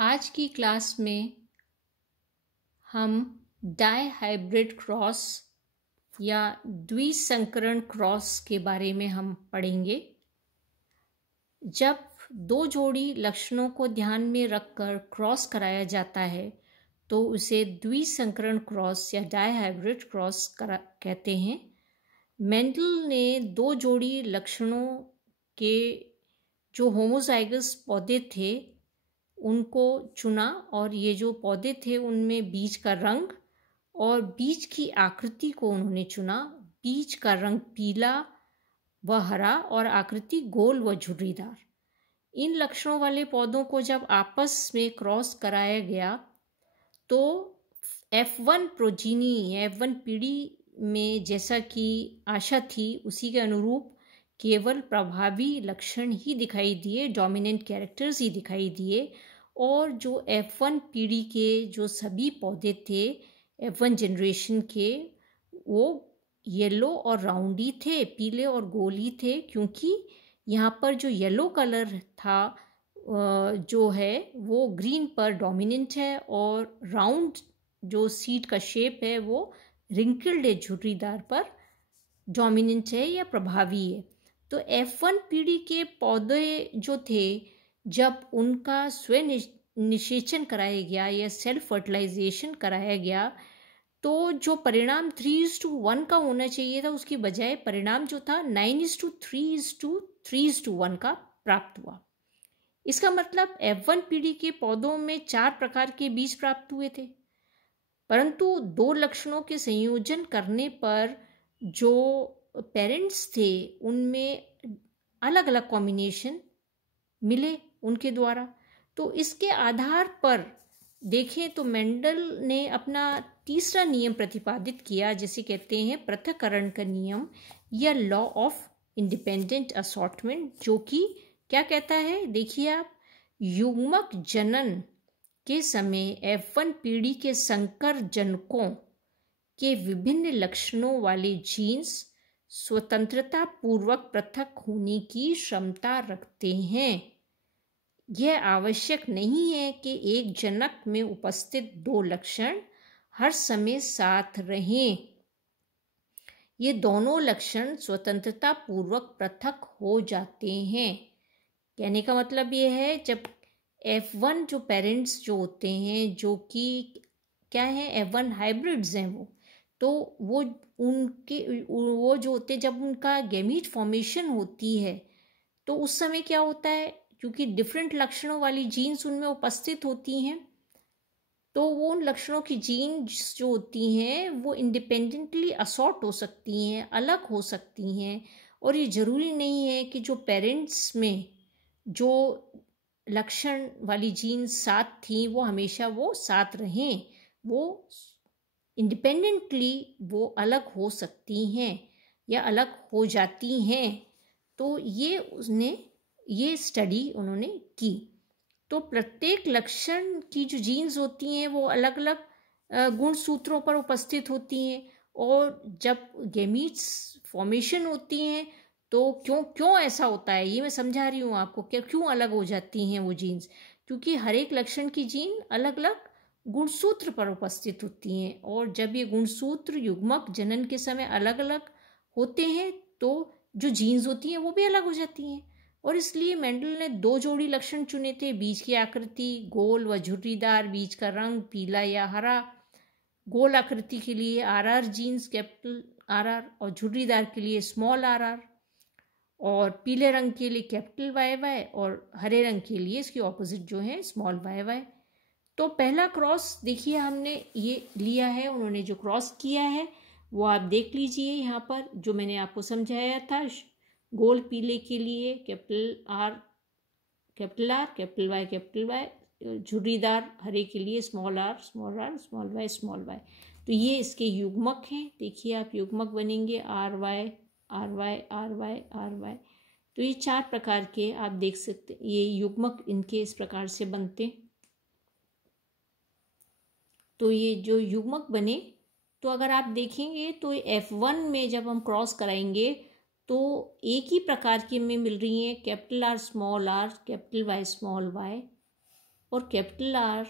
आज की क्लास में हम डायहाइब्रिड क्रॉस या द्विसंकरण क्रॉस के बारे में हम पढ़ेंगे। जब दो जोड़ी लक्षणों को ध्यान में रखकर क्रॉस कराया जाता है तो उसे द्विसंकरण क्रॉस या डायहाइब्रिड क्रॉस कहते हैं। मेंडल ने दो जोड़ी लक्षणों के जो होमोजाइगस पौधे थे उनको चुना और ये जो पौधे थे उनमें बीज का रंग और बीज की आकृति को उन्होंने चुना। बीज का रंग पीला व हरा और आकृति गोल व झुर्रीदार। इन लक्षणों वाले पौधों को जब आपस में क्रॉस कराया गया तो F1 प्रोजीनी F1 पीढ़ी में जैसा कि आशा थी उसी के अनुरूप केवल प्रभावी लक्षण ही दिखाई दिए, डोमिनेंट कैरेक्टर्स ही दिखाई दिए। और जो F1 पीढ़ी के जो सभी पौधे थे F1 जनरेशन के, वो येलो और राउंडी थे, पीले और गोल ही थे, क्योंकि यहाँ पर जो येलो कलर था जो है वो ग्रीन पर डोमिनेंट है और राउंड जो सीड का शेप है वो रिंकल्ड है, झुर्रीदार पर डोमिनेंट है या प्रभावी है। तो F1 पीढ़ी के पौधे जो थे जब उनका स्वनिषेचन कराया गया या सेल्फ फर्टिलाइजेशन कराया गया तो जो परिणाम 3:1 का होना चाहिए था उसकी बजाय परिणाम जो था 9:3:3:1 का प्राप्त हुआ। इसका मतलब F1 पीढ़ी के पौधों में 4 प्रकार के बीज प्राप्त हुए थे, परंतु दो लक्षणों के संयोजन करने पर जो पेरेंट्स थे उनमें अलग अलग कॉम्बिनेशन मिले उनके द्वारा। तो इसके आधार पर देखें तो मेंडल ने अपना तीसरा नियम प्रतिपादित किया, जिसे कहते हैं पृथक्करण का नियम या लॉ ऑफ इंडिपेंडेंट असॉर्टमेंट, जो कि क्या कहता है, देखिए आप, युग्मक जनन के समय F1 पीढ़ी के संकर जनकों के विभिन्न लक्षणों वाले जीन्स स्वतंत्रता पूर्वक पृथक होने की क्षमता रखते हैं। यह आवश्यक नहीं है कि एक जनक में उपस्थित दो लक्षण हर समय साथ रहें। ये दोनों लक्षण स्वतंत्रता पूर्वक पृथक हो जाते हैं। कहने का मतलब ये है जब F1 जो पेरेंट्स जो होते हैं जो कि क्या है F1 हाइब्रिड्स हैं वो जो होते हैं जब उनका गैमीट फॉर्मेशन होती है तो उस समय क्या होता है, क्योंकि डिफरेंट लक्षणों वाली जीन्स उनमें उपस्थित होती हैं तो वो उन लक्षणों की जीन्स जो होती हैं वो इंडिपेंडेंटली असॉर्ट हो सकती हैं, अलग हो सकती हैं। और ये ज़रूरी नहीं है कि जो पेरेंट्स में जो लक्षण वाली जीन्स साथ थी वो हमेशा वो साथ रहें, वो इंडिपेंडेंटली वो अलग हो सकती हैं या अलग हो जाती हैं। तो ये स्टडी उन्होंने की। तो प्रत्येक लक्षण की जो जीन्स होती हैं वो अलग अलग गुणसूत्रों पर उपस्थित होती हैं और जब गैमीट्स फॉर्मेशन होती हैं तो क्यों ऐसा होता है ये मैं समझा रही हूँ आपको, क्यों अलग हो जाती हैं वो जीन्स, क्योंकि हर एक लक्षण की जीन अलग अलग गुणसूत्र पर उपस्थित होती हैं और जब ये गुणसूत्र युग्मक जनन के समय अलग अलग होते हैं तो जो जीन्स होती हैं वो भी अलग हो जाती हैं। और इसलिए मेंडल ने दो जोड़ी लक्षण चुने थे, बीज की आकृति गोल व झुर्रीदार, बीज का रंग पीला या हरा। गोल आकृति के लिए RR जीन्स कैपिटल RR और झुर्रीदार के लिए स्मॉल RR और पीले रंग के लिए कैपिटल YY और हरे रंग के लिए इसकी ऑपोजिट जो है स्मॉल YY। तो पहला क्रॉस देखिए हमने ये लिया है, उन्होंने जो क्रॉस किया है वो आप देख लीजिए यहाँ पर जो मैंने आपको समझाया था। गोल पीले के लिए कैपिटल R कैपिटल Y, झुर्रीदार हरे के लिए स्मॉल r स्मॉल y। तो ये इसके युग्मक हैं, देखिए आप युग्मक बनेंगे RY। तो ये 4 प्रकार के आप देख सकते, ये युग्मक इनके इस प्रकार से बनते। तो ये जो युग्मक बने तो अगर आप देखेंगे तो F1 में जब हम क्रॉस कराएंगे तो एक ही प्रकार की में मिल रही हैं, capital R small r capital Y small y। और capital R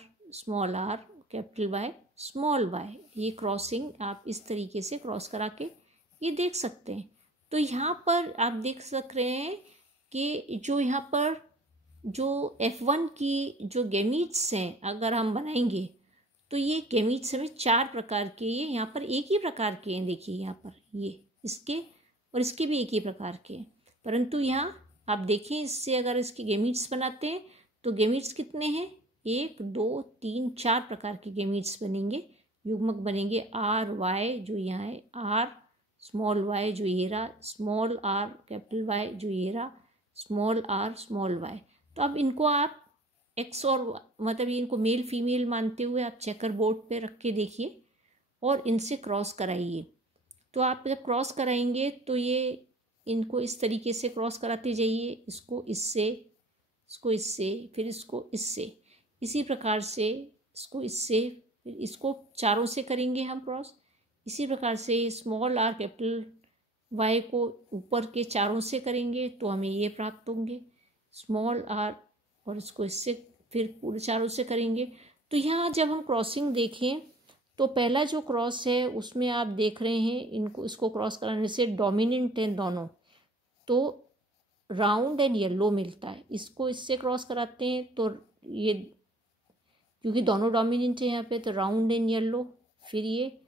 capital Y small y, ये क्रॉसिंग आप इस तरीके से क्रॉस करा के ये देख सकते हैं। तो यहाँ पर आप देख सक रहे हैं कि जो यहाँ पर जो F1 की जो गैमीट्स हैं अगर हम बनाएंगे तो ये गैमीट्स हमें 4 प्रकार के, ये यहाँ पर एक ही प्रकार के हैं, देखिए यहाँ पर ये इसके और इसके भी एक ही प्रकार के हैं, परंतु यहाँ आप देखें इससे अगर इसके गैमीट्स बनाते हैं तो गैमीट्स कितने हैं, 1 2 3 4 प्रकार के गैमीट्स बनेंगे, युग्मक बनेंगे। आर वाई जो यहाँ है, आर स्मॉल वाई जो ये रहा, स्मॉल आर कैपिटल वाई जो ये रहा, स्मॉल आर स्मॉल वाई। तो अब इनको आप एक्स और मतलब ये इनको मेल फीमेल मानते हुए आप चेकर बोर्ड पे रख के देखिए और इनसे क्रॉस कराइए। तो आप जब क्रॉस कराएंगे तो ये इनको इस तरीके से क्रॉस कराते जाइए, इसको इससे, इसको इससे, फिर इसको इससे, इसी प्रकार से इसको इससे, फिर इसको चारों से करेंगे हम क्रॉस। इसी प्रकार से स्मॉल आर कैपिटल वाई को ऊपर के चारों से करेंगे तो हमें ये प्राप्त होंगे, स्मॉल आर और इसको इससे फिर पूरे चारों से करेंगे। तो यहाँ जब हम क्रॉसिंग देखें तो पहला जो क्रॉस है उसमें आप देख रहे हैं इनको, इसको क्रॉस कराने से डोमिनेंट हैं दोनों, तो राउंड एंड येलो मिलता है। इसको इससे क्रॉस कराते हैं तो ये क्योंकि दोनों डोमिनेंट है यहाँ पे तो राउंड एंड येलो, फिर ये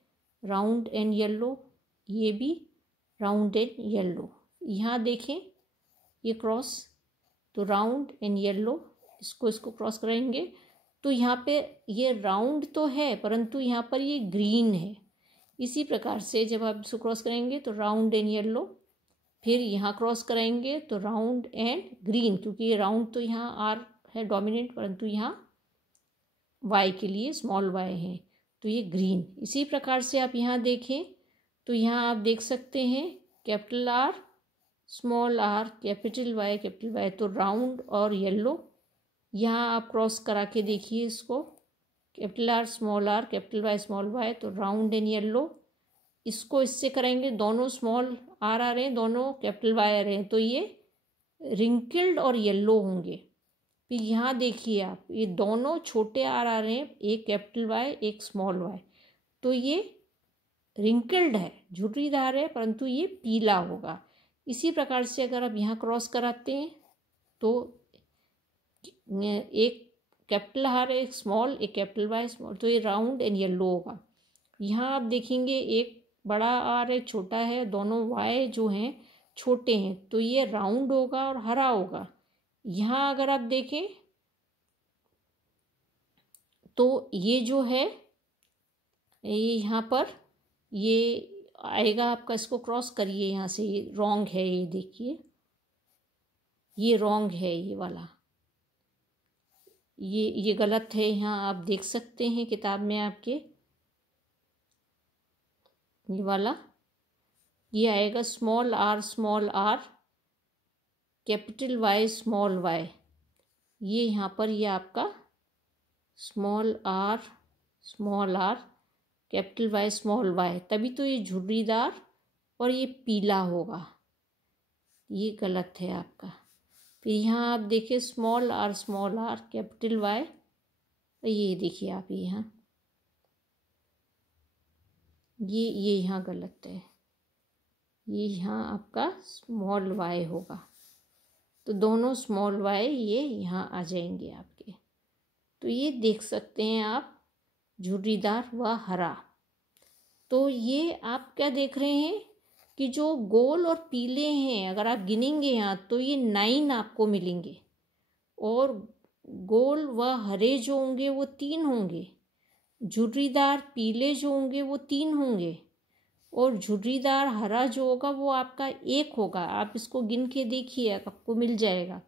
राउंड एंड येलो, ये भी राउंड एंड येलो। यहाँ देखें ये क्रॉस, तो राउंड एंड येलो, इसको क्रॉस कराएंगे तो यहाँ पे ये राउंड तो है परंतु यहाँ पर ये ग्रीन है। इसी प्रकार से जब आप इसको क्रॉस करेंगे तो राउंड एंड येलो, फिर यहाँ क्रॉस कराएंगे तो राउंड एंड ग्रीन, क्योंकि ये राउंड तो यहाँ आर है डोमिनेंट परंतु यहाँ वाई के लिए स्मॉल वाई है तो ये ग्रीन। इसी प्रकार से आप यहाँ देखें तो यहाँ आप देख सकते हैं capital R small r capital Y तो राउंड और येलो। यहाँ आप क्रॉस करा के देखिए इसको, capital R small r capital Y small y तो राउंड एंड येलो। इसको इससे करेंगे, दोनों स्मॉल आर आ रहे हैं, दोनों कैपिटल वाई आ रहे हैं तो ये रिंकल्ड और येलो होंगे। फिर यहाँ देखिए आप ये दोनों छोटे आर आ रहे हैं, एक कैपिटल वाई एक स्मॉल वाई, तो ये रिंकल्ड है, झुर्रीदार है परंतु ये पीला होगा। इसी प्रकार से अगर आप यहाँ क्रॉस कराते हैं तो एक कैपिटल आर है, एक स्मॉल, एक कैपिटल वाई स्मॉल, तो ये राउंड एंड येलो होगा। यहाँ आप देखेंगे एक बड़ा आर है छोटा है, दोनों वाई जो हैं छोटे हैं तो ये राउंड होगा और हरा होगा। यहाँ अगर आप देखें तो ये जो है ये यहाँ पर ये आएगा आपका, इसको क्रॉस करिए यहाँ से, ये रॉन्ग है, ये देखिए ये रॉन्ग है, ये वाला ये गलत है। यहाँ आप देख सकते हैं किताब में आपके ये वाला ये आएगा small r capital Y small y, ये यहाँ पर ये आपका small r capital Y small y, तभी तो ये झुर्रीदार और ये पीला होगा, ये गलत है आपका। फिर यहाँ आप देखिए स्मॉल आर कैपिटल वाई, ये देखिए आप यहाँ ये यहाँ गलत है, ये यहाँ आपका स्मॉल वाई होगा, तो दोनों स्मॉल वाई ये यहाँ आ जाएंगे आपके। तो ये देख सकते हैं आप झुर्रीदार व हरा। तो ये आप क्या देख रहे हैं कि जो गोल और पीले हैं अगर आप गिनेंगे यहाँ तो ये 9 आपको मिलेंगे, और गोल व हरे जो होंगे वो 3 होंगे, झुर्रीदार पीले जो होंगे वो 3 होंगे, और झुर्रीदार हरा जो होगा वो आपका 1 होगा। आप इसको गिन के देखिए आपको मिल जाएगा,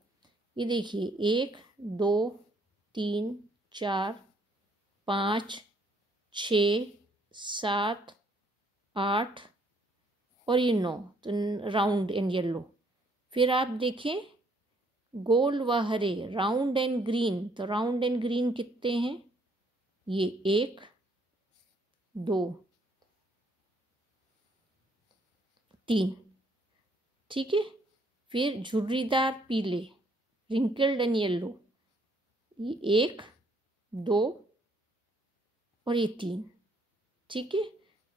ये देखिए 1 2 3 4 5 6 7 8 और ये 9, तो राउंड एंड येलो। फिर आप देखें गोल व हरे राउंड एंड ग्रीन, तो राउंड एंड ग्रीन कितने हैं, ये 1 2 3, ठीक है। फिर झुर्रीदार पीले रिंकल्ड एंड येलो, ये 1 2 और ये 3, ठीक है।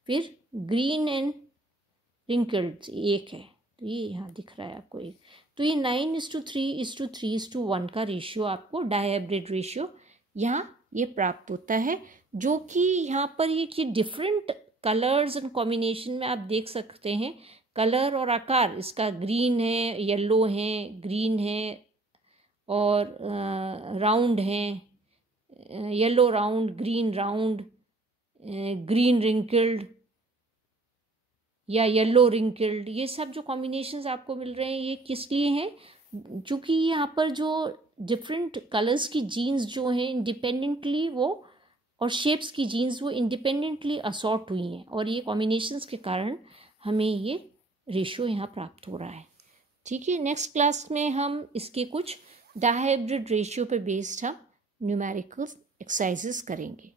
फिर ग्रीन एंड रिंकल्ड 1 है, तो ये यहाँ दिख रहा है आपको 1। तो ये 9:3:3:1 का रेशियो आपको डायहाइब्रिड रेशियो यहाँ ये प्राप्त होता है, जो कि यहाँ पर ये डिफरेंट कलर्स एंड कॉम्बिनेशन में आप देख सकते हैं। कलर और आकार इसका ग्रीन है, येलो है, ग्रीन है और राउंड है, येलो राउंड, ग्रीन रिंकल्ड या येलो रिंकल्ड, ये सब जो कॉम्बिनेशंस आपको मिल रहे हैं ये किस लिए हैं? क्योंकि यहाँ पर जो डिफरेंट कलर्स की जीन्स जो हैं इंडिपेंडेंटली वो, और शेप्स की जीन्स वो इंडिपेंडेंटली असॉर्ट हुई हैं, और ये कॉम्बिनेशंस के कारण हमें ये रेशियो यहाँ प्राप्त हो रहा है, ठीक है। नेक्स्ट क्लास में हम इसके कुछ डायहाइब्रिड रेशियो पे बेस्ड हम न्यूमेरिकल एक्सरसाइजेस करेंगे।